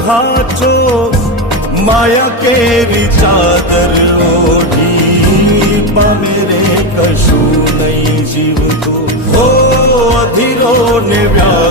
હાચો માયા કેરી ચાદર ઓઢી પામે રે કશું નહીં જીવતો હો અધીરો ને વ્યા